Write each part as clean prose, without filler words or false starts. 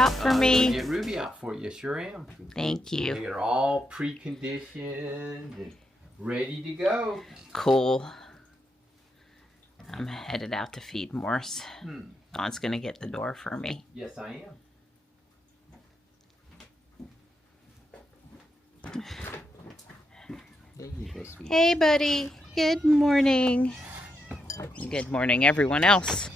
out for me? I'm gonna get Ruby out for you. Sure am. Thank you. They are all pre-conditioned and ready to go. Cool. I'm headed out to feed Morse. Dawn's gonna get the door for me. Yes, I am. There you go, sweetie. Hey, buddy. Good morning. Good morning, everyone else.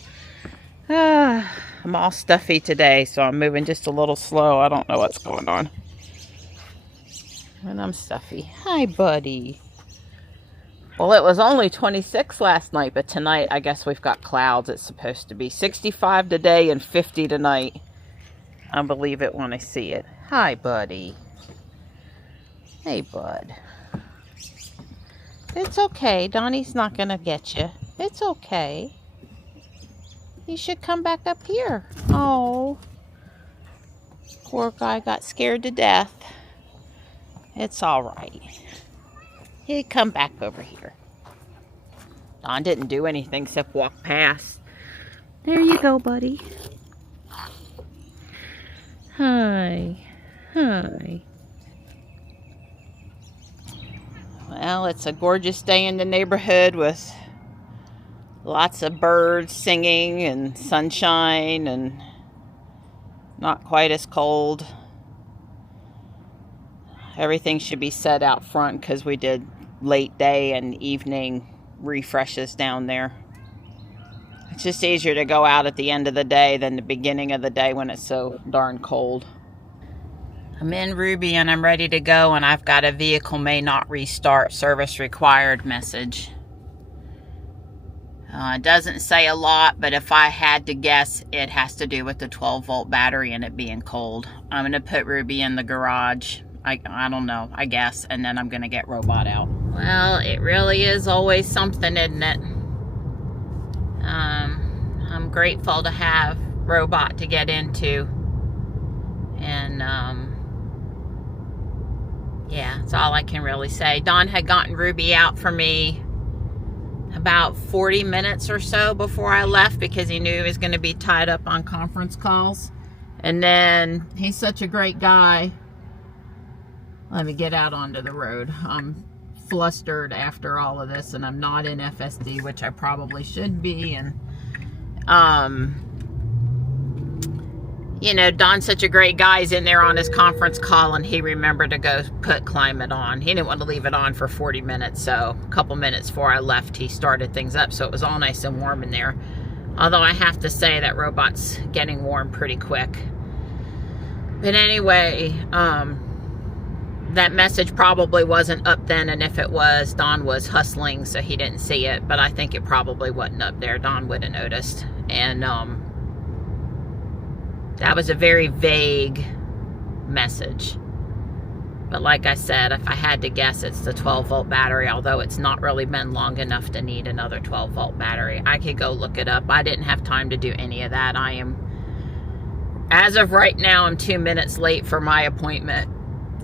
I'm all stuffy today, so I'm moving just a little slow. I don't know what's going on. And I'm stuffy. Hi, buddy. Well, it was only 26 last night, but tonight I guess we've got clouds. It's supposed to be 65 today and 50 tonight. I believe it when I see it. Hi, buddy. Hey, bud. It's okay. Donnie's not going to get you. It's okay. You should come back up here. Oh. Poor guy got scared to death. It's all right. He'd come back over here. Don didn't do anything except walk past. There you go, buddy. Hi. Hi. Well, it's a gorgeous day in the neighborhood with lots of birds singing and sunshine and not quite as cold. Everything should be set out front because we did late day and evening refreshes down there. It's just easier to go out at the end of the day than the beginning of the day when it's so darn cold. I'm in Ruby and I'm ready to go, and I've got a vehicle may not restart, service required message. It doesn't say a lot, but if I had to guess, it has to do with the 12-volt battery and it being cold. I'm going to put Ruby in the garage. I don't know, I guess, and then I'm going to get Robot out. Well, it really is always something, isn't it? I'm grateful to have Robot to get into. And, yeah, that's all I can really say. Don had gotten Ruby out for me about 40 minutes or so before I left because he knew he was going to be tied up on conference calls. And then he's such a great guy. Let me get out onto the road. I'm flustered after all of this, and I'm not in FSD, which I probably should be. And, you know, Don's such a great guy. He's in there on his conference call, and he remembered to go put climate on. He didn't want to leave it on for 40 minutes, so a couple minutes before I left, he started things up, so it was all nice and warm in there. Although I have to say that Robot's getting warm pretty quick. But anyway, that message probably wasn't up then, and if it was, Don was hustling, so he didn't see it, but I think it probably wasn't up there. Don would have noticed. And that was a very vague message. But like I said, if I had to guess, it's the 12-volt battery, although it's not really been long enough to need another 12-volt battery. I could go look it up. I didn't have time to do any of that. As of right now, I'm 2 minutes late for my appointment.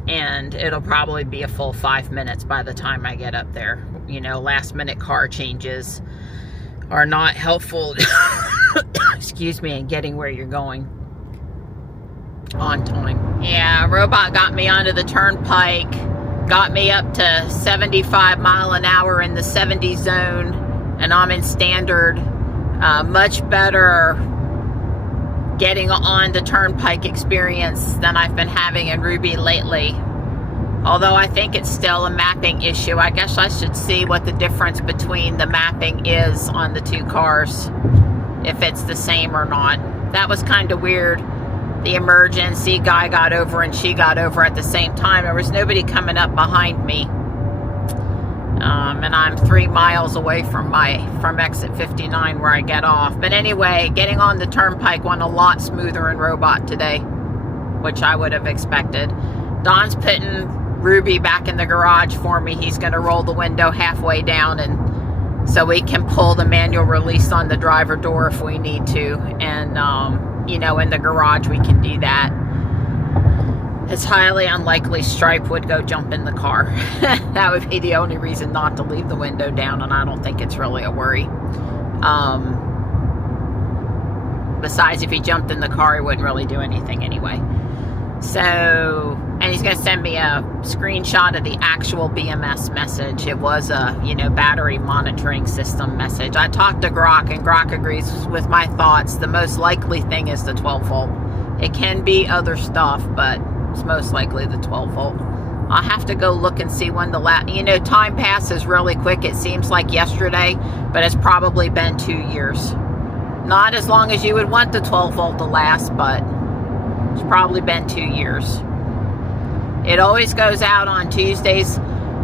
And it'll probably be a full 5 minutes by the time I get up there. You know, last minute car changes are not helpful, excuse me, in getting where you're going on time. Yeah, Robot got me onto the turnpike, got me up to 75 mile an hour in the 70 zone, and I'm in standard. Much better getting on the turnpike experience than I've been having in Ruby lately. Although I think it's still a mapping issue. I guess I should see what the difference between the mapping is on the two cars, if it's the same or not. That was kind of weird. The emergency guy got over and she got over at the same time. There was nobody coming up behind me. And I'm 3 miles away from exit 59 where I get off. But anyway, getting on the turnpike went a lot smoother in Robot today, which I would have expected. Don's putting Ruby back in the garage for me. He's going to roll the window halfway down, and so we can pull the manual release on the driver door if we need to. And, you know, in the garage we can do that. It's highly unlikely Stripe would go jump in the car. That would be the only reason not to leave the window down, and I don't think it's really a worry. Besides, if he jumped in the car, he wouldn't really do anything anyway. So, and he's going to send me a screenshot of the actual BMS message. It was a, you know, battery monitoring system message. I talked to Grok, and Grok agrees with my thoughts. The most likely thing is the 12 volt. It can be other stuff, but it's most likely the 12 volt. I'll have to go look and see when the last, you know, time passes really quick. It seems like yesterday, but it's probably been 2 years. Not as long as you would want the 12 volt to last, but it's probably been 2 years. It always goes out on Tuesdays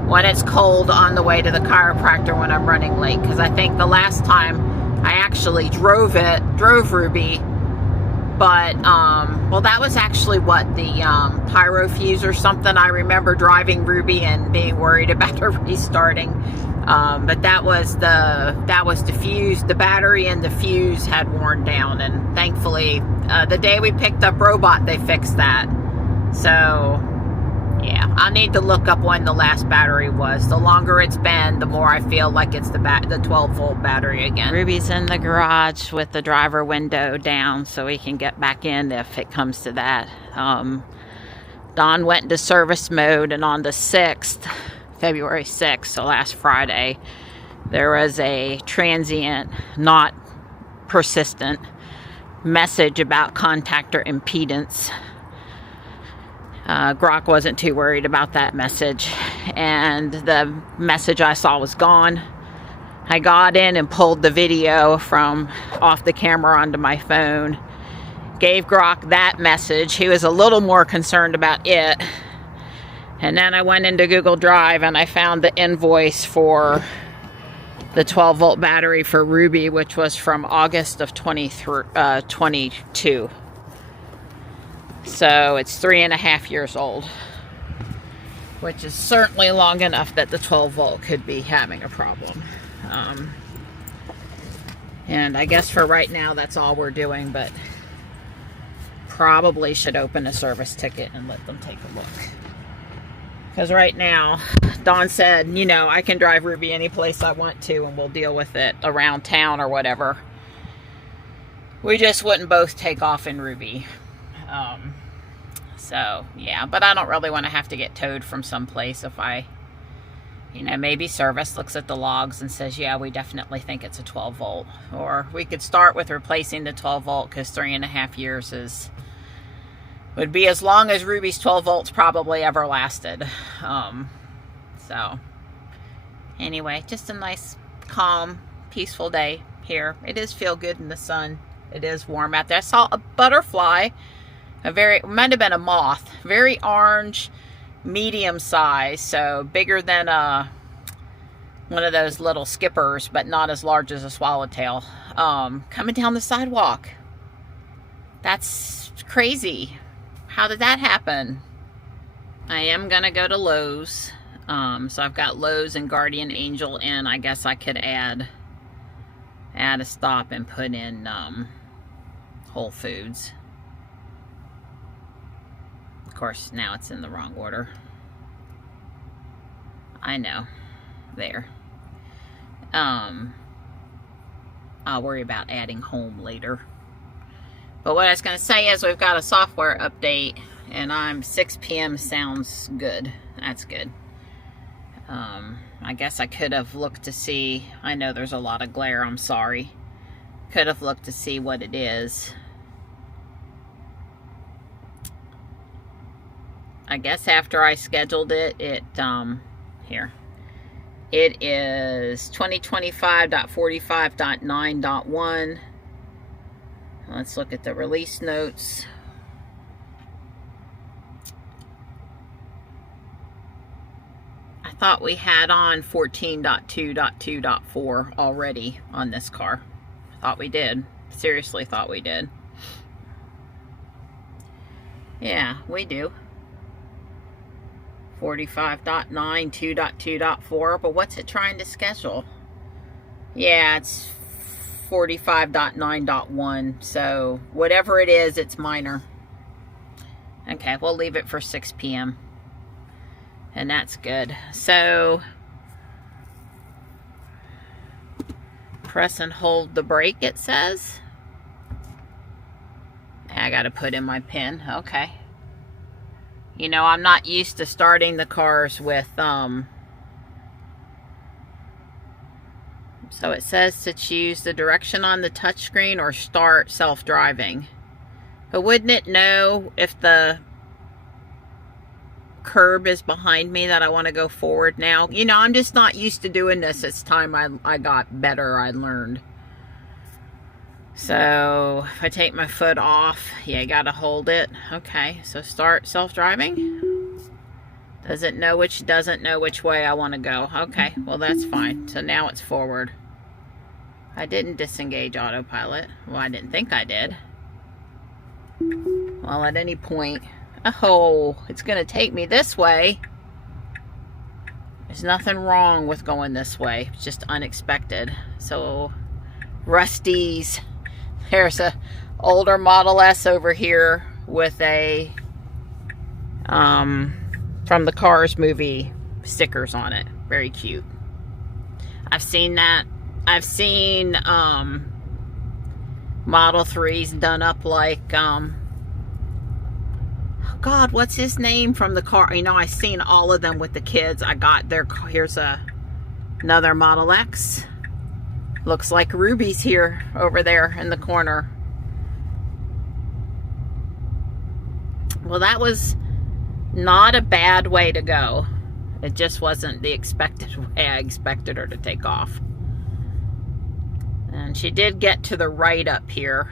when it's cold on the way to the chiropractor when I'm running late. Because I think the last time I actually drove Ruby, but, well, that was actually what, the pyro fuse or something. I remember driving Ruby and being worried about her restarting. But that was the fuse. The battery and the fuse had worn down, and thankfully, the day we picked up Robot, they fixed that. So, yeah, I need to look up when the last battery was. The longer it's been, the more I feel like it's the 12 volt battery again. Ruby's in the garage with the driver window down, so we can get back in if it comes to that. Don went into service mode, and on the 6th, February 6th, so last Friday, there was a transient, not persistent, message about contactor impedance. Grok wasn't too worried about that message, and the message I saw was gone. I got in and pulled the video from off the camera onto my phone, gave Grok that message. He was a little more concerned about it. And then I went into Google Drive and I found the invoice for the 12 volt battery for Ruby, which was from August of 22. So it's 3.5 years old, which is certainly long enough that the 12 volt could be having a problem. And I guess for right now, that's all we're doing, but probably should open a service ticket and let them take a look. Because right now, Don said, you know, I can drive Ruby any place I want to and we'll deal with it around town or whatever. We just wouldn't both take off in Ruby. So, yeah, but I don't really want to have to get towed from someplace if I, you know, maybe service looks at the logs and says, yeah, we definitely think it's a 12 volt. Or we could start with replacing the 12 volt because 3.5 years would be as long as Ruby's 12 volts probably ever lasted. So, anyway, just a nice, calm, peaceful day here. It is feel good in the sun. It is warm out there. I saw a butterfly, it might have been a moth, very orange, medium size, so bigger than one of those little skippers, but not as large as a swallowtail, coming down the sidewalk. That's crazy. How did that happen? I am gonna go to Lowe's. So I've got Lowe's and Guardian Angel in. I guess I could add a stop and put in Whole Foods. Of course, now it's in the wrong order. I know. There. I'll worry about adding home later. But what I was going to say is we've got a software update, and 6 p.m. sounds good. That's good. I guess I could have looked to see. I know there's a lot of glare. I'm sorry. Could have looked to see what it is. I guess after I scheduled it, here. It is 2025.45.9.1. Let's look at the release notes. I thought we had on 14.2.2.4 already on this car. I thought we did. Seriously thought we did. Yeah, we do. 45.9, 2.2.4, but what's it trying to schedule? Yeah, it's 45.9.1, so whatever it is, it's minor. Okay, we'll leave it for 6 p.m. and that's good. So press and hold the brake, it says. I gotta put in my pin. Okay. You know, I'm not used to starting the cars with, so it says to choose the direction on the touchscreen or start self-driving. But wouldn't it know if the curb is behind me that I want to go forward now? You know, I'm just not used to doing this. It's time I got better, I learned. So if I take my foot off, yeah, I gotta hold it. Okay, so start self-driving. Doesn't know which way I want to go. Okay, well that's fine. So now it's forward. I didn't disengage autopilot. Well, I didn't think I did. Well, at any point, oh, it's gonna take me this way. There's nothing wrong with going this way. It's just unexpected. So, Rusty's. There's a older Model S over here with a, from the Cars movie stickers on it. Very cute. I've seen that. I've seen, Model 3s done up like, God, what's his name from the car? You know, I've seen all of them with the kids. I got their, here's another Model X. Looks like Ruby's here, over there in the corner. Well, that was not a bad way to go. It just wasn't the expected way I expected her to take off. And she did get to the right up here.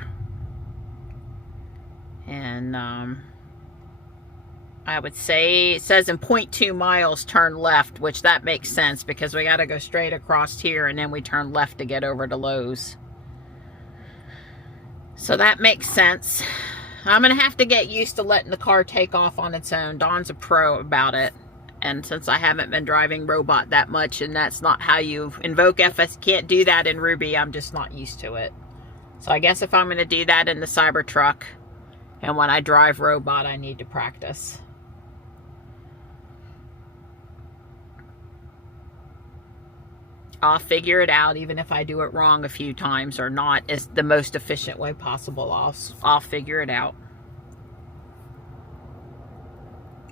And, I would say, it says in 0.2 miles, turn left, which that makes sense because we got to go straight across here and then we turn left to get over to Lowe's. So that makes sense. I'm going to have to get used to letting the car take off on its own. Dawn's a pro about it. And since I haven't been driving robot that much and that's not how you invoke FS, can't do that in Ruby, I'm just not used to it. So I guess if I'm going to do that in the Cybertruck and when I drive robot, I need to practice. I'll figure it out, even if I do it wrong a few times or not is the most efficient way possible. I'll figure it out.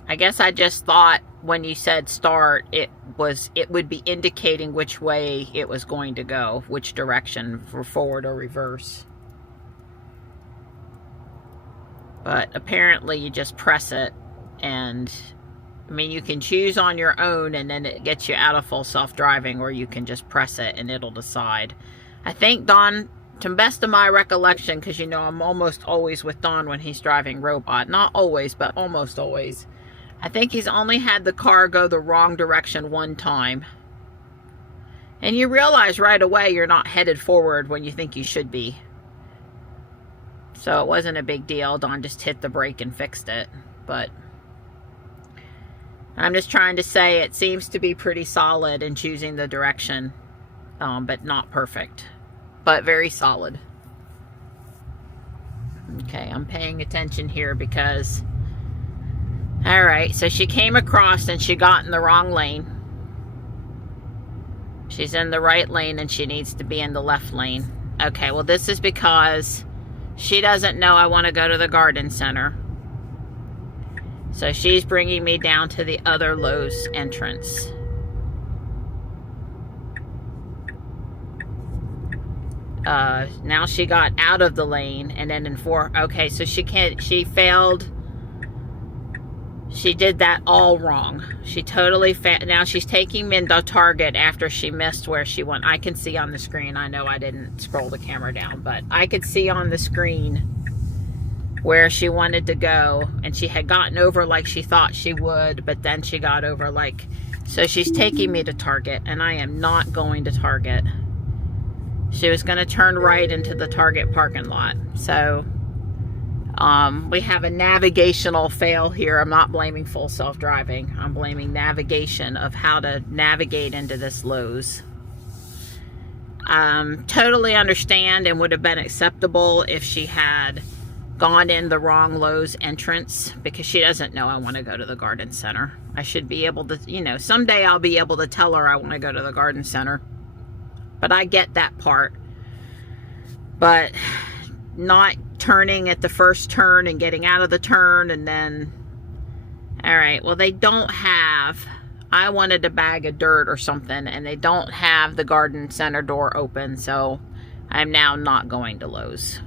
I guess I just thought when you said start, it would be indicating which way it was going to go, which direction, for forward or reverse. But apparently you just press it, and I mean, you can choose on your own and then it gets you out of full self-driving, or you can just press it and it'll decide. I think Don, to the best of my recollection, because you know I'm almost always with Don when he's driving robot. Not always, but almost always. I think he's only had the car go the wrong direction one time. And you realize right away you're not headed forward when you think you should be. So it wasn't a big deal. Don just hit the brake and fixed it. But I'm just trying to say it seems to be pretty solid in choosing the direction, but not perfect, but very solid. Okay, I'm paying attention here because, all right, so she came across and she got in the wrong lane. She's in the right lane and she needs to be in the left lane. Okay, well this is because she doesn't know I want to go to the garden center. So she's bringing me down to the other Lowe's entrance. Now she got out of the lane and then in okay, so she failed. She did that all wrong. She totally now she's taking me into Target after she missed where she went. I can see on the screen. I know I didn't scroll the camera down, but I could see on the screen where she wanted to go, and she had gotten over like she thought she would, but then she got over like, so she's taking me to Target, and I am not going to Target. She was going to turn right into the Target parking lot. So we have a navigational fail here. I'm not blaming full self-driving. I'm blaming navigation of how to navigate into this Lowe's. Totally understand and would have been acceptable if she had gone in the wrong Lowe's entrance, because she doesn't know I want to go to the garden center. I should be able to, you know, someday I'll be able to tell her I want to go to the garden center. But I get that part. But not turning at the first turn and getting out of the turn, and then, all right, well, they don't have, I wanted a bag of dirt or something, and they don't have the garden center door open, so I'm now not going to Lowe's.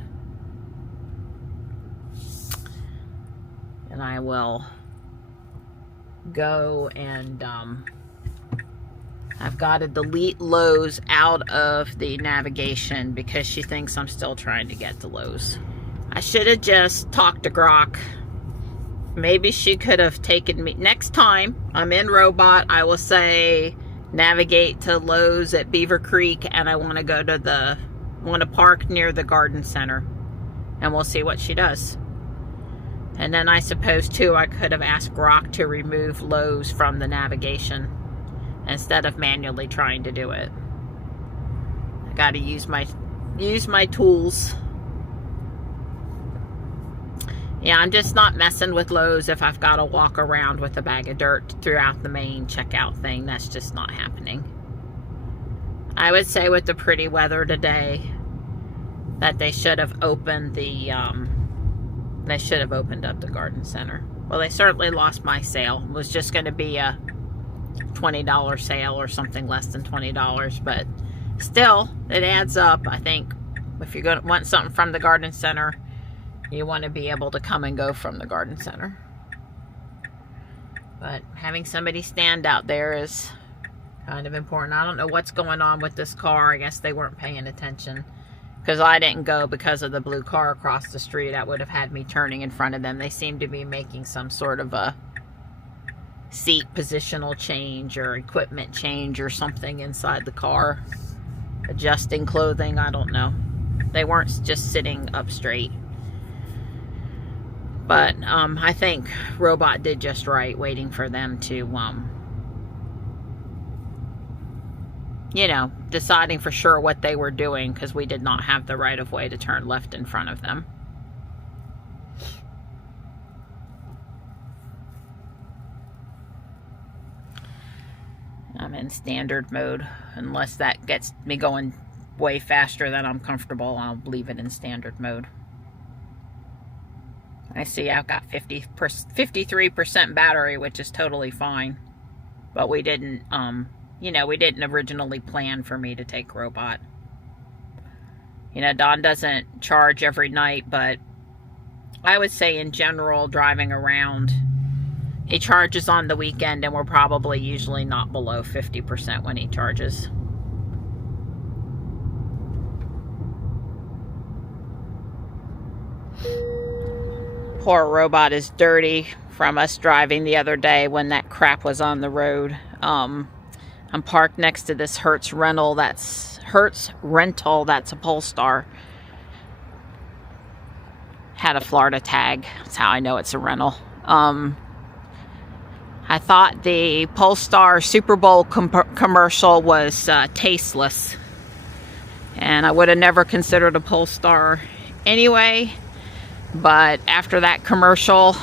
And I will go and, I've got to delete Lowe's out of the navigation because she thinks I'm still trying to get to Lowe's. I should have just talked to Grok. Maybe she could have taken me. Next time I'm in Robot, I will say navigate to Lowe's at Beaver Creek, and I want to go to want to park near the garden center, and we'll see what she does. And then I suppose too, I could have asked Grok to remove Lowe's from the navigation instead of manually trying to do it. I got to use my tools. Yeah, I'm just not messing with Lowe's if I've got to walk around with a bag of dirt throughout the main checkout thing. That's just not happening. I would say with the pretty weather today that they should have opened the they should have opened up the garden center. Well, they certainly lost my sale. It was just going to be a $20 sale or something less than $20, but still, it adds up. I think if you're going to want something from the garden center, you want to be able to come and go from the garden center. But having somebody stand out there is kind of important. I don't know what's going on with this car. I guess they weren't paying attention, because I didn't go because of the blue car across the street. That would have had me turning in front of them. They seem to be making some sort of a seat positional change or equipment change or something inside the car. Adjusting clothing, I don't know. They weren't just sitting up straight. But I think Robot did just right waiting for them to, you know, deciding for sure what they were doing, because we did not have the right of way to turn left in front of them. I'm in standard mode. Unless that gets me going way faster than I'm comfortable, I'll leave it in standard mode. I see I've got 53% battery, which is totally fine. But we didn't, you know, we didn't originally plan for me to take Robot. You know, Don doesn't charge every night, but I would say in general, driving around, he charges on the weekend, and we're probably usually not below 50% when he charges. Poor Robot is dirty from us driving the other day when that crap was on the road. I'm parked next to this Hertz rental. That's a Polestar. Had a Florida tag. That's how I know it's a rental. I thought the Polestar Super Bowl commercial was tasteless, and I would have never considered a Polestar anyway. But after that commercial,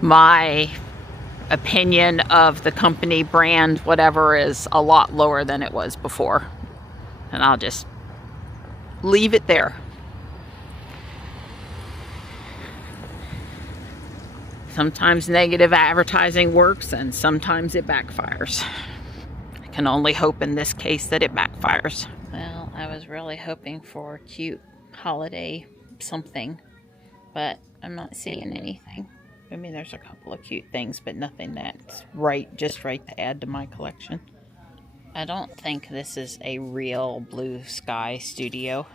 my opinion of the company, brand, whatever, is a lot lower than it was before. And I'll just leave it there. Sometimes negative advertising works, and sometimes it backfires. I can only hope in this case that it backfires. Well, I was really hoping for a cute holiday something, but I'm not seeing anything. I mean, there's a couple of cute things, but nothing that's just right to add to my collection. I don't think this is a real blue sky studio,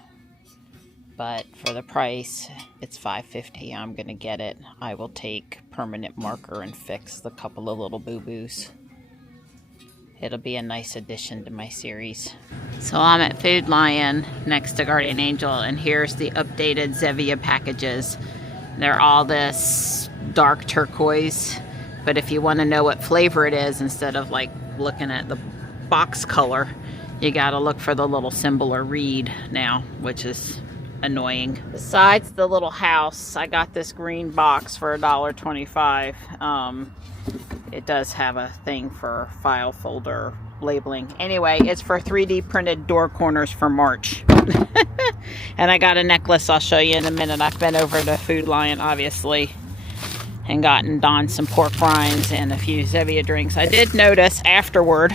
but for the price, it's $5.50. I'm gonna get it. I will take permanent marker and fix the couple of little boo-boos. It'll be a nice addition to my series. So I'm at Food Lion next to Guardian Angel, and here's the updated Zevia packages. They're all this dark turquoise, but if you want to know what flavor it is, instead of like looking at the box color, you gotta look for the little symbol or read now, which is annoying. Besides the little house, I got this green box for $1.25. It does have a thing for file folder labeling. Anyway, it's for 3D printed door corners for March. And I got a necklace I'll show you in a minute. I've been over to Food Lion, obviously, and gotten Don some pork rinds and a few Zevia drinks. I did notice afterward,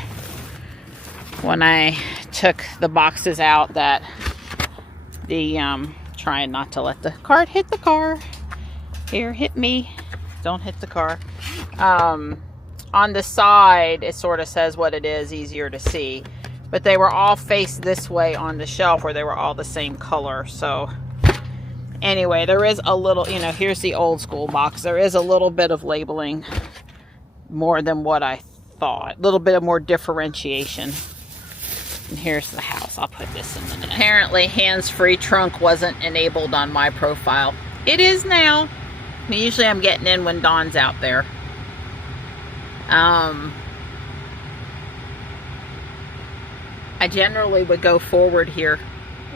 when I took the boxes out, that the, trying not to let the cart hit the car. Here, hit me. Don't hit the car. On the side, it sort of says what it is, easier to see. But they were all faced this way on the shelf where they were all the same color. So anyway, there is a little, you know, here's the old school box. There is a little bit of labeling more than what I thought. A little bit of more differentiation. And here's the house. I'll put this in a minute. Apparently, hands-free trunk wasn't enabled on my profile. It is now. I mean, usually I'm getting in when Dawn's out there. I generally would go forward here.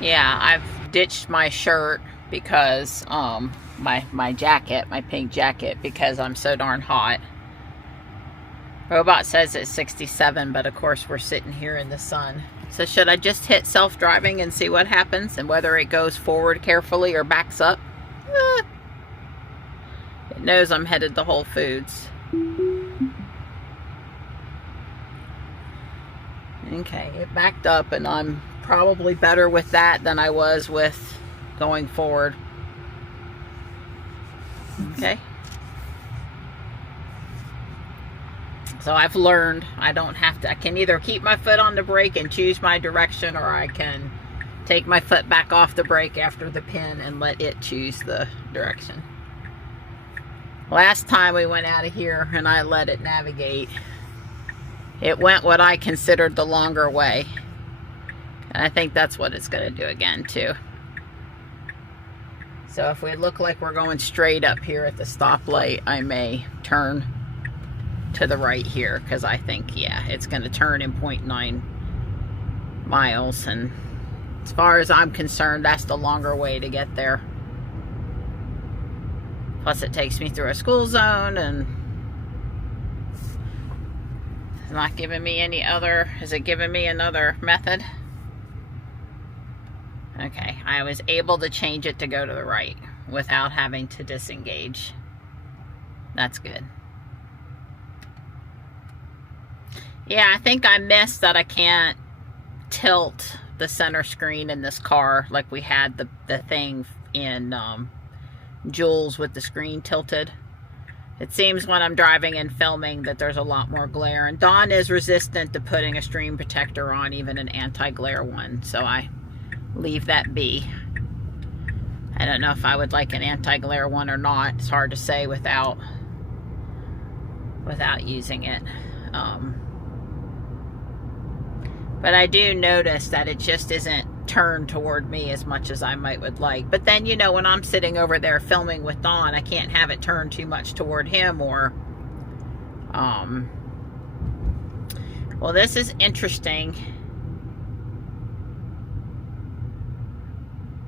Yeah, I've ditched my shirt because, my jacket, my pink jacket, because I'm so darn hot. Robot says it's 67, but of course we're sitting here in the sun. So should I just hit self-driving and see what happens and whether it goes forward carefully or backs up? It knows I'm headed to Whole Foods. Okay, it backed up, and I'm probably better with that than I was with going forward. Okay. So I've learned I don't have to, I can either keep my foot on the brake and choose my direction, or I can take my foot back off the brake after the pin and let it choose the direction. Last time we went out of here and I let it navigate, it went what I considered the longer way. And I think that's what it's going to do again too. So if we look like we're going straight up here at the stoplight, I may turn to the right here, because I think, yeah, it's going to turn in 0.9 miles. And as far as I'm concerned, that's the longer way to get there. Plus it takes me through a school zone, and it's not giving me any other, is it giving me another method? Okay, I was able to change it to go to the right without having to disengage. That's good. Yeah, I think I missed that I can't tilt the center screen in this car like we had the thing in Jules with the screen tilted. It seems when I'm driving and filming that there's a lot more glare, and Dawn is resistant to putting a screen protector on, even an anti-glare one, so I leave that be. I don't know if I would like an anti-glare one or not. It's hard to say without using it. But I do notice that it just isn't turned toward me as much as I would like. But then, you know, when I'm sitting over there filming with Dawn, I can't have it turned too much toward him, or well, this is interesting.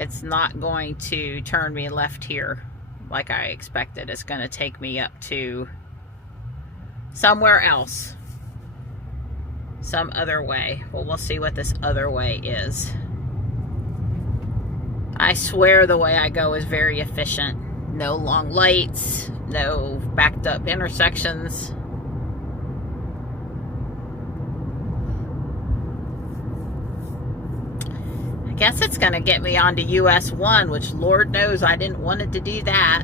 It's not going to turn me left here like I expected. It's going to take me up to somewhere else, some other way. Well, we'll see what this other way is. I swear the way I go is very efficient. No long lights, no backed up intersections. I guess it's going to get me onto US 1, which Lord knows I didn't want it to do that.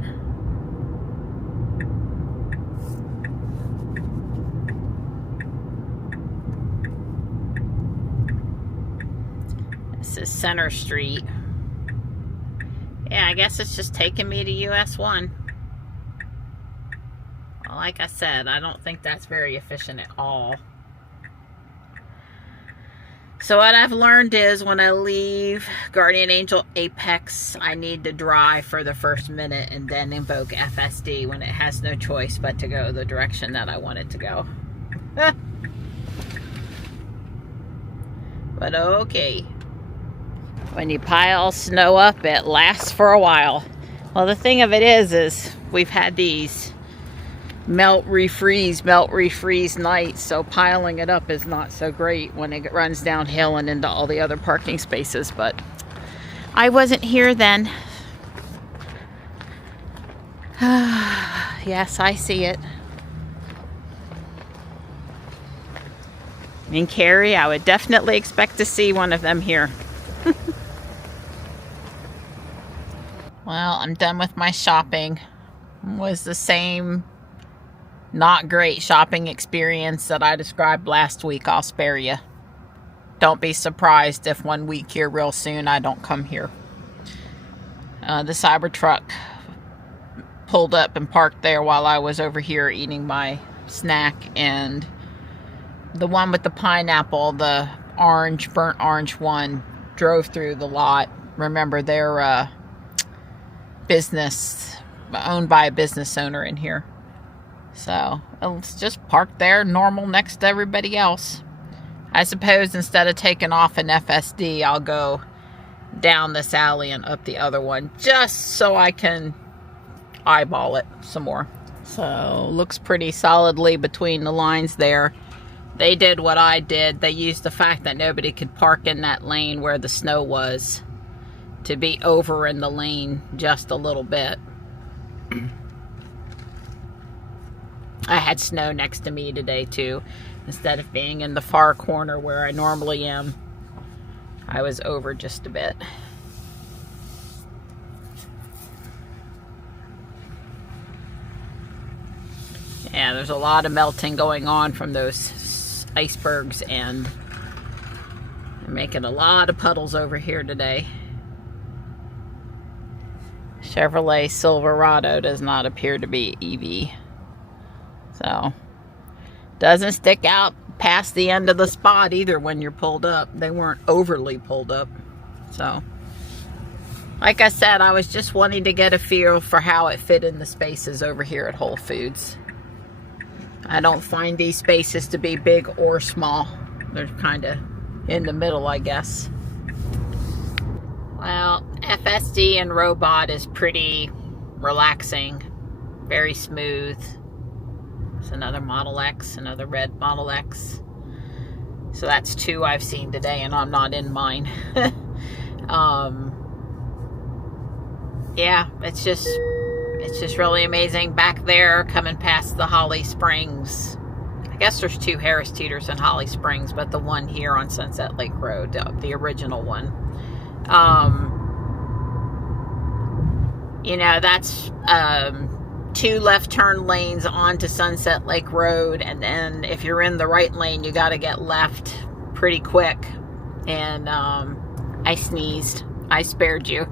This is Center Street. Yeah, I guess it's just taking me to US 1. Well, like I said, I don't think that's very efficient at all. So what I've learned is when I leave Guardian Angel Apex, I need to drive for the first minute and then invoke FSD when it has no choice but to go the direction that I want it to go. But okay. When you pile snow up, it lasts for a while. Well, the thing of it is we've had these melt refreeze nights, so piling it up is not so great when it runs downhill and into all the other parking spaces. But I wasn't here then. Yes, I see it. And Carrie, I would definitely expect to see one of them here. Well, I'm done with my shopping. It was the same not great shopping experience that I described last week. I'll spare you. Don't be surprised if 1 week here real soon I don't come here. The Cybertruck pulled up and parked there while I was over here eating my snack, and the one with the pineapple, the orange, burnt orange one, drove through the lot. Remember, they're business, owned by a business owner in here. So it's just parked there normal next to everybody else. I suppose instead of taking off an FSD, I'll go down this alley and up the other one just so I can eyeball it some more. So looks pretty solidly between the lines there. They did what I did. They used the fact that nobody could park in that lane where the snow was to be over in the lane just a little bit. I had snow next to me today too. Instead of being in the far corner where I normally am, I was over just a bit. Yeah, there's a lot of melting going on from those icebergs, and they're making a lot of puddles over here today. Chevrolet Silverado does not appear to be EV. So, doesn't stick out past the end of the spot either when you're pulled up. They weren't overly pulled up. So, like I said, I was just wanting to get a feel for how it fit in the spaces over here at Whole Foods. I don't find these spaces to be big or small. They're kind of in the middle, I guess. Well, FSD and Robot is pretty relaxing. Very smooth. It's another Model X, another red Model X. So that's 2 I've seen today, and I'm not in mine. Yeah, it's just really amazing. Back there, coming past the Holly Springs. I guess there's 2 Harris Teeters in Holly Springs, but the one here on Sunset Lake Road, the original one. You know, that's 2 left turn lanes onto Sunset Lake Road, and then if you're in the right lane, you got to get left pretty quick. And I sneezed. I spared you.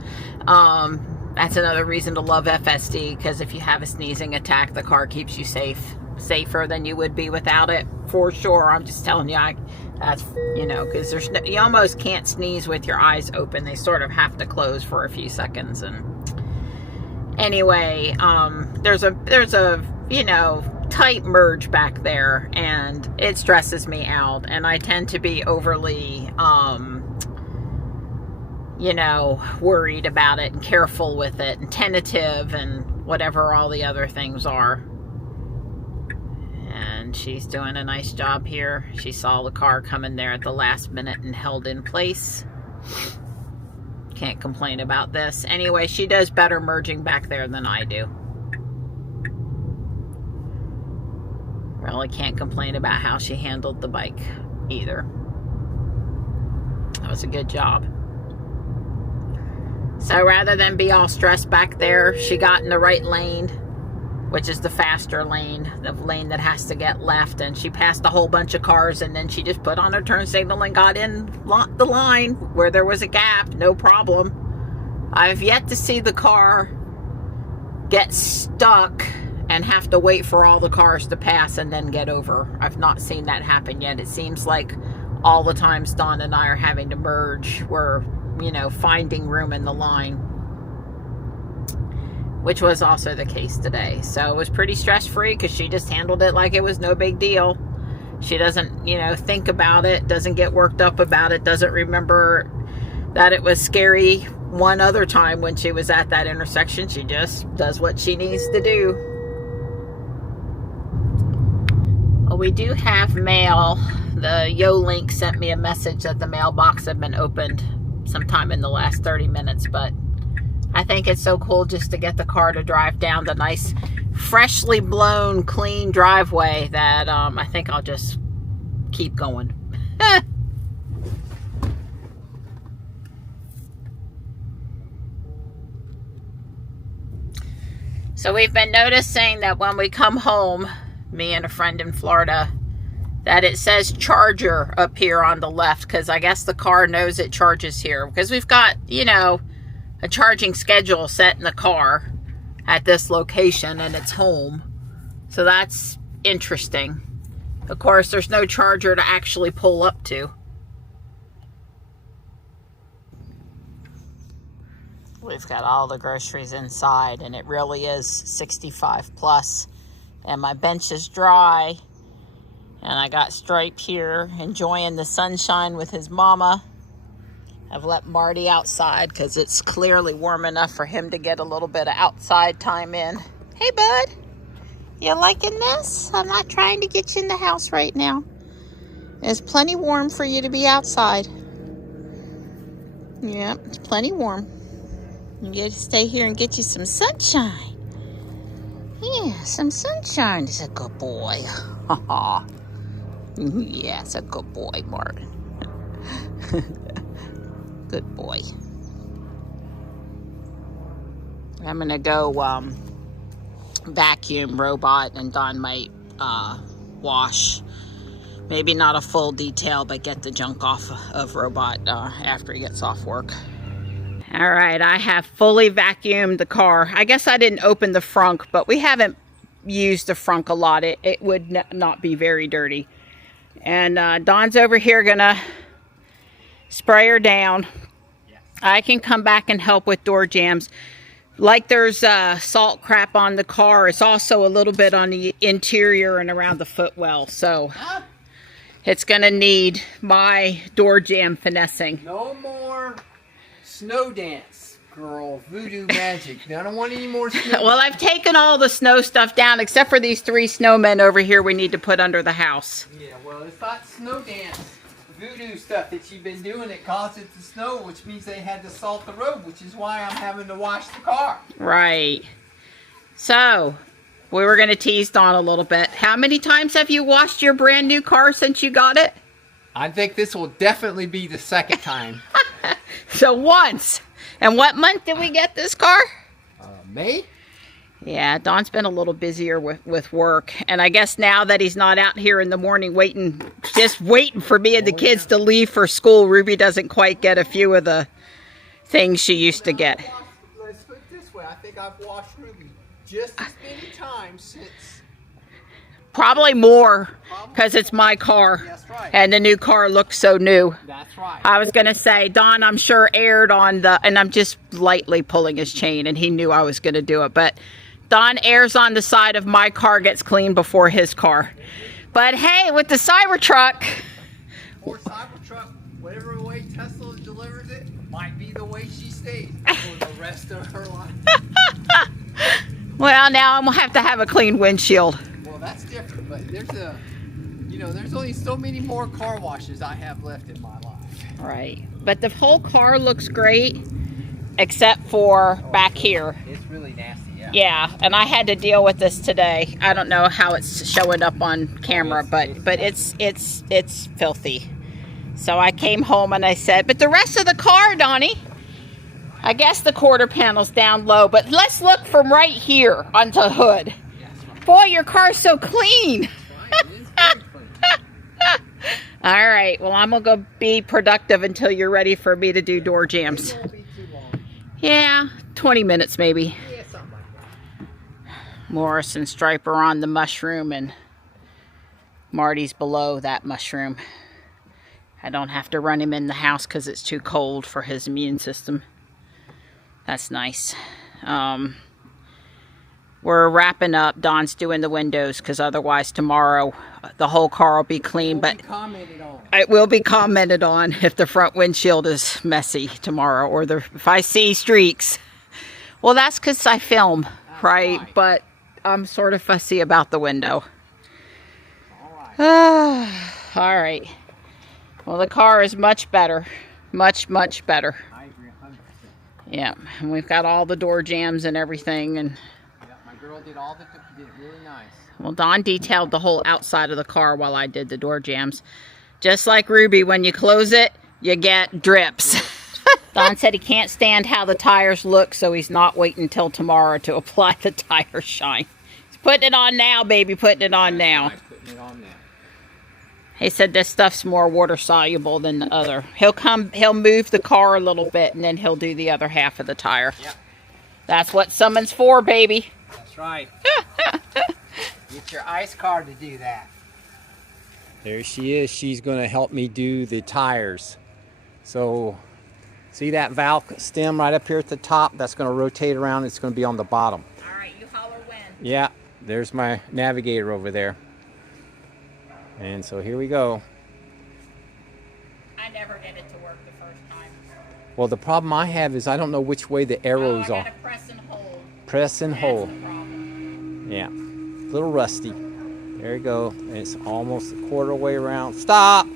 That's another reason to love FSD, because if you have a sneezing attack, the car keeps you safer than you would be without it, for sure. I'm just telling you, that's, you know, because you almost can't sneeze with your eyes open. They sort of have to close for a few seconds. And anyway, there's a you know, tight merge back there, and it stresses me out, and I tend to be overly you know, worried about it and careful with it and tentative and whatever all the other things are. And she's doing a nice job here. She saw the car coming there at the last minute and held in place. Can't complain about this. Anyway, she does better merging back there than I do. Really can't complain about how she handled the bike either. That was a good job. So rather than be all stressed back there, she got in the right lane, which is the faster lane, the lane that has to get left, and she passed a whole bunch of cars, and then she just put on her turn signal and got in the line where there was a gap, no problem. I've yet to see the car get stuck and have to wait for all the cars to pass and then get over. I've not seen that happen yet. It seems like all the times Dawn and I are having to merge, we're, you know, finding room in the line, which was also the case today. So it was pretty stress-free because she just handled it like it was no big deal. She doesn't, you know, think about it, doesn't get worked up about it, doesn't remember that it was scary one other time when she was at that intersection. She just does what she needs to do. Well, we do have mail. The Yo Link sent me a message that the mailbox had been opened sometime in the last 30 minutes, but I think it's so cool just to get the car to drive down the nice, freshly blown, clean driveway that I think I'll just keep going. So we've been noticing that when we come home, me and a friend in Florida, that it says charger up here on the left, because I guess the car knows it charges here, because we've got, you know, a charging schedule set in the car at this location and it's home. So that's interesting. Of course, there's no charger to actually pull up to. We've got all the groceries inside, and it really is 65 plus. And my bench is dry. And I got Stripe here enjoying the sunshine with his mama. I've let Marty outside because it's clearly warm enough for him to get a little bit of outside time in. Hey, bud. You liking this? I'm not trying to get you in the house right now. It's plenty warm for you to be outside. Yep, it's plenty warm. You get to stay here and get you some sunshine. Yeah, some sunshine. Is a good boy. Yeah, it's a good boy, Martin. Good boy. I'm gonna go vacuum Robot, and Don might wash. Maybe not a full detail, but get the junk off of Robot after he gets off work. All right, I have fully vacuumed the car. I guess I didn't open the frunk, but we haven't used the frunk a lot. It would not be very dirty. And Don's over here gonna spray her down. Yes. I can come back and help with door jams. Like there's salt crap on the car, it's also a little bit on the interior and around the footwell. So it's gonna need my door jam finessing. No more snow dance, girl. Voodoo magic. I don't want any more snow. Well, I've taken all the snow stuff down except for these 3 snowmen over here we need to put under the house. Yeah, well, it's not snow dance. Voodoo stuff that you've been doing that caused it to snow, which means they had to salt the road, which is why I'm having to wash the car. Right. So, we were going to tease Dawn a little bit. How many times have you washed your brand new car since you got it? I think this will definitely be the second time. So once. And what month did we get this car? May? Yeah, Don's been a little busier with work. And I guess now that he's not out here in the morning just waiting for me and the kids to leave for school, Ruby doesn't quite get a few of the things she used to get. Let's put it this way. I think I've washed Ruby just as many times since... Probably more, because it's my car. That's right. And the new car looks so new. That's right. I was going to say, Don, I'm sure aired on the... And I'm just lightly pulling his chain, and he knew I was going to do it. But Don airs on the side of my car gets cleaned before his car. But hey, with the Cybertruck... Or Cybertruck, whatever way Tesla delivers it, might be the way she stays for the rest of her life. Well, now I'm going to have a clean windshield. Well, that's different, but there's there's only so many more car washes I have left in my life. Right. But the whole car looks great, except for back here. It's really nasty, yeah. Yeah, and I had to deal with this today. I don't know how it's showing up on camera, but it's filthy. So I came home and I said, but the rest of the car, Donnie, I guess the quarter panel's down low, but let's look from right here onto the hood. Boy, your car's so clean. All right, well, I'm going to go be productive until you're ready for me to do door jams. It won't be too long. Yeah, 20 minutes maybe. Yeah, something like that. Morris and Stripe are on the mushroom, and Marty's below that mushroom. I don't have to run him in the house because it's too cold for his immune system. That's nice. We're wrapping up. Don's doing the windows because otherwise tomorrow the whole car will be clean. But it will be commented on if the front windshield is messy tomorrow, or if I see streaks. Well, that's because I film, right? But I'm sort of fussy about the window. All right. Well, the car is much better. Much, much better. I agree 100%. Yeah, and we've got all the door jambs and everything. And Yeah, my girl did did it really nice. well, Don detailed the whole outside of the car while I did the door jambs. Just like Ruby, when you close it, you get drips. Don said he can't stand how the tires look, so he's not waiting until tomorrow to apply the tire shine. He's putting it on now, baby, putting it on now. I'm putting it on now. He said this stuff's more water soluble than the other. He'll move the car a little bit, and then he'll do the other half of the tire. Yep. That's what someone's for, baby. That's right. Get your ice car to do that. There she is. She's going to help me do the tires. So, see that valve stem right up here at the top? That's going to rotate around. It's going to be on the bottom. All right, you holler when. Yeah, there's my navigator over there. And so here we go. I never get it to work the first time. Well, the problem I have is I don't know which way the arrows I are. gotta press and hold. Press and That's hold. the problem. Yeah, a little rusty. There you go. It's almost a quarter way around. Stop!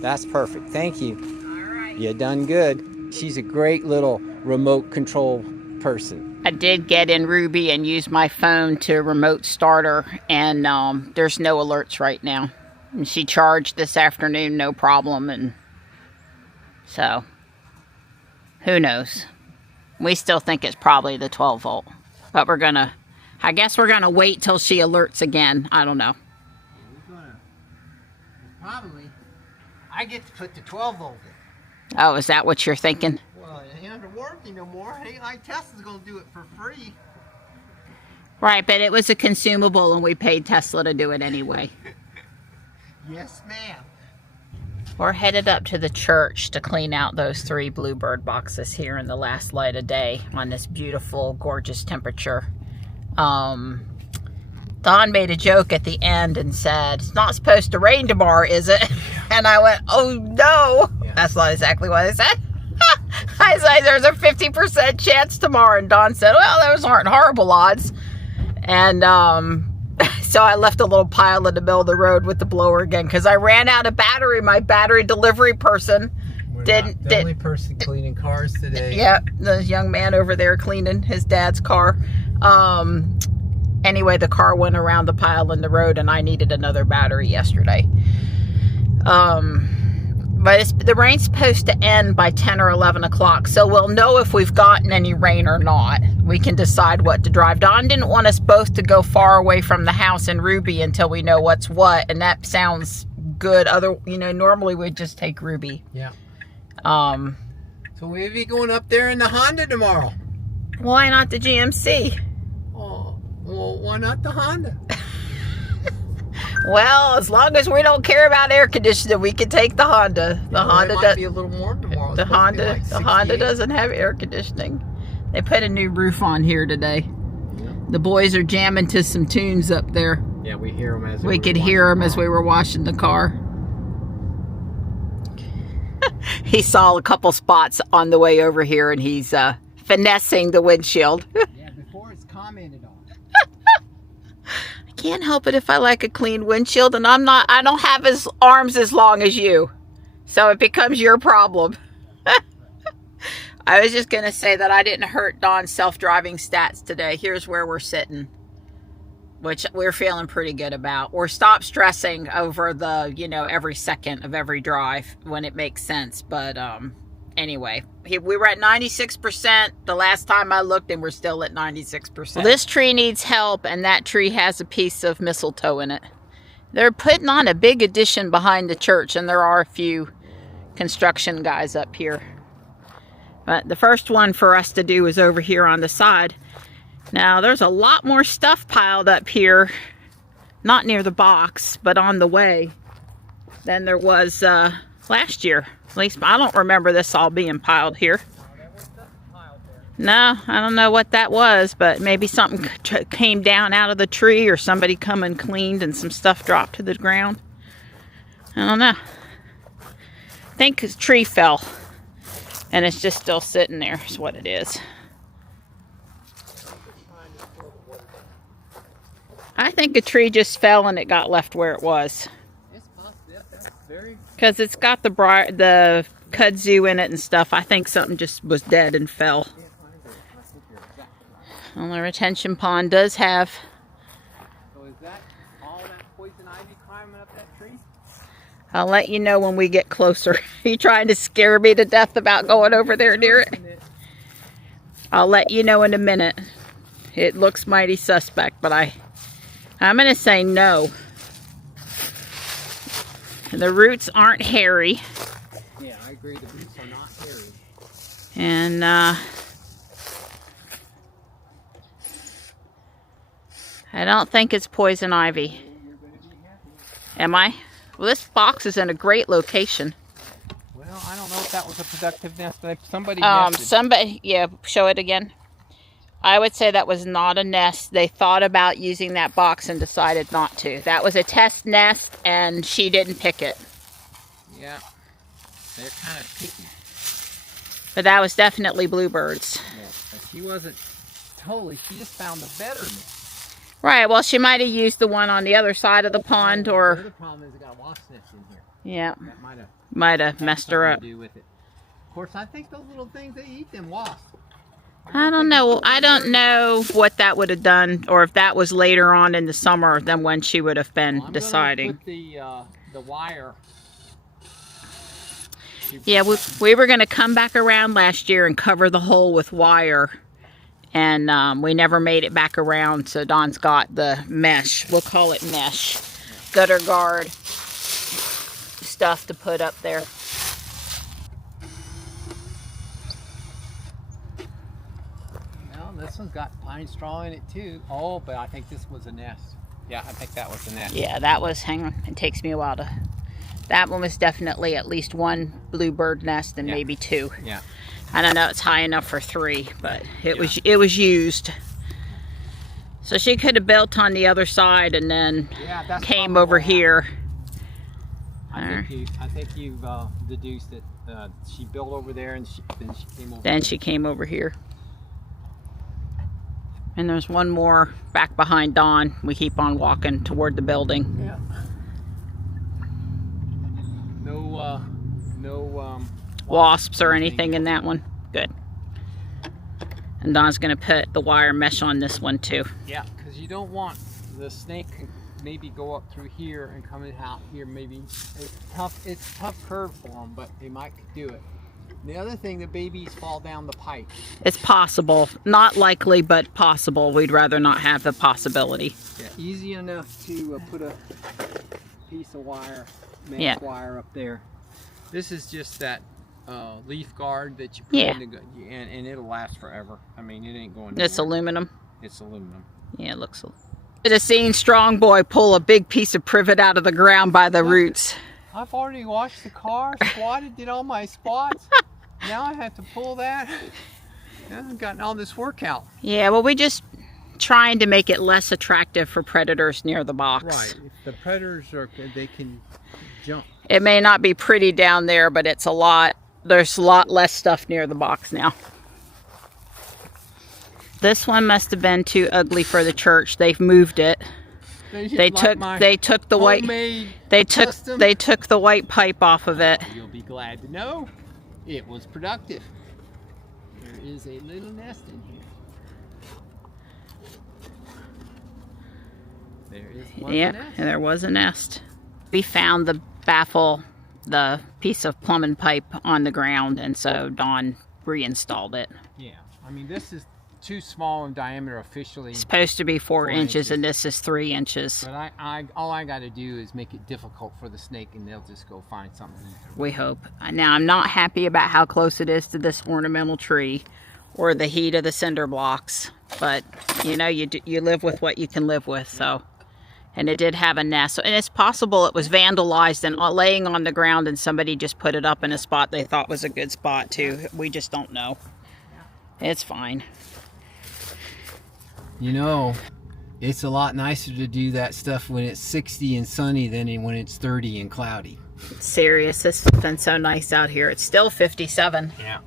That's perfect. Thank you. All right. You done good. She's a great little remote control person. I did get in Ruby and use my phone to remote start her, and there's no alerts right now. And she charged this afternoon, no problem, and so who knows? We still think it's probably the 12 volt, but I guess we're gonna wait till she alerts again. I don't know. Probably. I get to put the 12 volt in. Oh, is that what you're thinking? Well, it ain't under warranty no more. It ain't like Tesla's gonna do it for free. Right, but it was a consumable, and we paid Tesla to do it anyway. Yes, ma'am. We're headed up to the church to clean out those 3 bluebird boxes here in the last light of day on this beautiful, gorgeous temperature. Don made a joke at the end and said, "It's not supposed to rain tomorrow, is it?" And I went, "Oh no." Yeah. That's not exactly what I said. I said, "There's a 50% chance tomorrow." And Don said, "Well, those aren't horrible odds." And so I left a little pile in the middle of the road with the blower again because I ran out of battery. My battery delivery person didn't. The only person cleaning cars today. Yeah, the young man over there cleaning his dad's car. Anyway, the car went around the pile in the road, and I needed another battery yesterday. But the rain's supposed to end by 10 or 11 o'clock, so we'll know if we've gotten any rain or not. We can decide what to drive. Don didn't want us both to go far away from the house in Ruby until we know what's what, and that sounds good. Normally we'd just take Ruby. Yeah. So we'll be going up there in the Honda tomorrow. Why not the GMC? Oh, well, why not the Honda? Well, as long as we don't care about air conditioning, we can take the Honda. The Honda might be a little warm tomorrow. The Honda doesn't have air conditioning. They put a new roof on here today. Yeah. The boys are jamming to some tunes up there. Yeah, we hear them as we could hear them as we were washing the car. He saw a couple spots on the way over here, and he's finessing the windshield. Yeah, before it's commented on. Can't help it if I like a clean windshield, and I don't have arms as long as you, so it becomes your problem. I was just gonna say that I didn't hurt Don's self-driving stats today. Here's where we're sitting, which we're feeling pretty good about. We're stopped stressing over the every second of every drive when it makes sense, but anyway, we were at 96% the last time I looked, and we're still at 96%. Well, this tree needs help, and that tree has a piece of mistletoe in it. They're putting on a big addition behind the church, and there are a few construction guys up here. But the first one for us to do is over here on the side. Now, there's a lot more stuff piled up here, not near the box, but on the way, than there was last year. At least I don't remember this all being piled here. No, I don't know what that was, but maybe something came down out of the tree, or somebody come and cleaned and some stuff dropped to the ground. I don't know. I think the tree fell, and it's just still sitting there is what it is. I think a tree just fell and it got left where it was. Because it's got the kudzu in it and stuff. I think something just was dead and fell. Well, the retention pond does have... So is that all that poison ivy climbing up that tree? I'll let you know when we get closer. Are you trying to scare me to death about going over there near it? I'll let you know in a minute. It looks mighty suspect, but I'm going to say no. The roots aren't hairy. Yeah, I agree. The roots are not hairy. And I don't think it's poison ivy. Am I? Well, this box is in a great location. Well, I don't know if that was a productive nest. But somebody nested. Somebody, yeah, show it again. I would say that was not a nest. They thought about using that box and decided not to. That was a test nest, and she didn't pick it. Yeah, they're kind of picky. But that was definitely bluebirds. Yeah, but she wasn't totally. She just found a better nest. Right, well, she might have used the one on the other side of the pond, or... The problem is it got a wasp nest in here. Yeah, That might have messed her up. To do with it. Of course, I think those little things, they eat them wasps. I don't know. I don't know what that would have done, or if that was later on in the summer than when she would have been deciding. Put the wire. Yeah, we were going to come back around last year and cover the hole with wire. And we never made it back around, so Don's got the mesh. We'll call it mesh. Gutter guard stuff to put up there. Well, this one's got pine straw in it too. Oh, but I think this was a nest. Yeah, I think that was a nest. Yeah, that was, hang on, it takes me a while to... That one was definitely at least one bluebird nest and maybe two. Yeah. I don't know, it's high enough for 3, but it was used. So she could have built on the other side and then came over here. I think you've deduced that she built over there and then she came over. Then she came over here. And there's one more back behind Dawn. We keep on walking toward the building. Yeah. No wasps or anything in that one. Good. And Don's going to put the wire mesh on this one too. Yeah, because you don't want the snake to maybe go up through here and come out here. Maybe it's a tough curve for them, but they might do it. The other thing, the babies fall down the pipe. It's possible. Not likely, but possible. We'd rather not have the possibility. Yeah, easy enough to put a piece of wire, mesh wire up there. This is just that leaf guard that you put in the, and it'll last forever. I mean, it ain't going nowhere. It's aluminum? It's aluminum. Yeah, it looks... Should have seen Strong Boy pull a big piece of privet out of the ground by the roots. I've already washed the car, squatted, did all my spots. Now I have to pull that. I've gotten all this work out. Yeah, well, we just trying to make it less attractive for predators near the box. Right. If the predators are, they can jump. It may not be pretty down there, but it's a lot. There's a lot less stuff near the box now. This one must have been too ugly for the church. They've moved it. They took the white pipe off of it. You'll be glad to know it was productive. There is a little nest in here. There is one nest. And there was a nest. We found the baffle, the piece of plumbing pipe on the ground, and so Dawn reinstalled it. Yeah, I mean, this is too small in diameter officially. It's supposed to be 4 inches, and this is 3 inches. But all I got to do is make it difficult for the snake, and they'll just go find something. We hope. Now, I'm not happy about how close it is to this ornamental tree, or the heat of the cinder blocks. But you know, you live with what you can live with. So, and it did have a nest, and it's possible it was vandalized and laying on the ground, and somebody just put it up in a spot they thought was a good spot too. We just don't know. It's fine. You know, it's a lot nicer to do that stuff when it's 60 and sunny than when it's 30 and cloudy. Serious, this has been so nice out here. It's still 57. Yeah.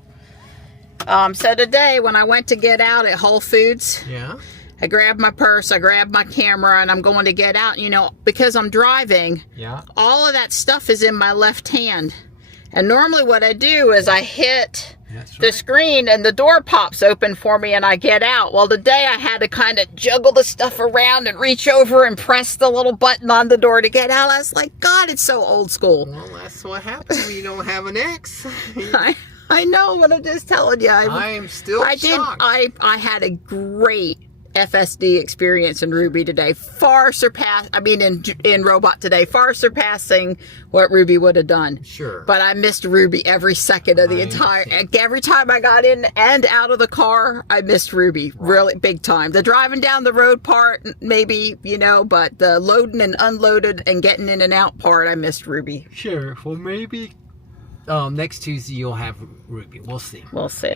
So today when I went to get out at Whole Foods, I grabbed my purse, I grabbed my camera, and I'm going to get out. You know, because I'm driving, all of that stuff is in my left hand. And normally what I do is I hit That's the right. screen and the door pops open for me and I get out. Well, today I had to kind of juggle the stuff around and reach over and press the little button on the door to get out. I was like, God, it's so old school. Well, that's what happens when you don't have an X. I know, but I'm just telling you. I am still shocked. I had a great FSD experience in Ruby today. In Robot today, far surpassing what Ruby would have done. Sure. But I missed Ruby every second of the every time I got in and out of the car, I missed Ruby. Right. Really big time. The driving down the road part, maybe, but the loading and unloaded and getting in and out part, I missed Ruby. Sure. Well, maybe next Tuesday you'll have Ruby. We'll see. We'll see.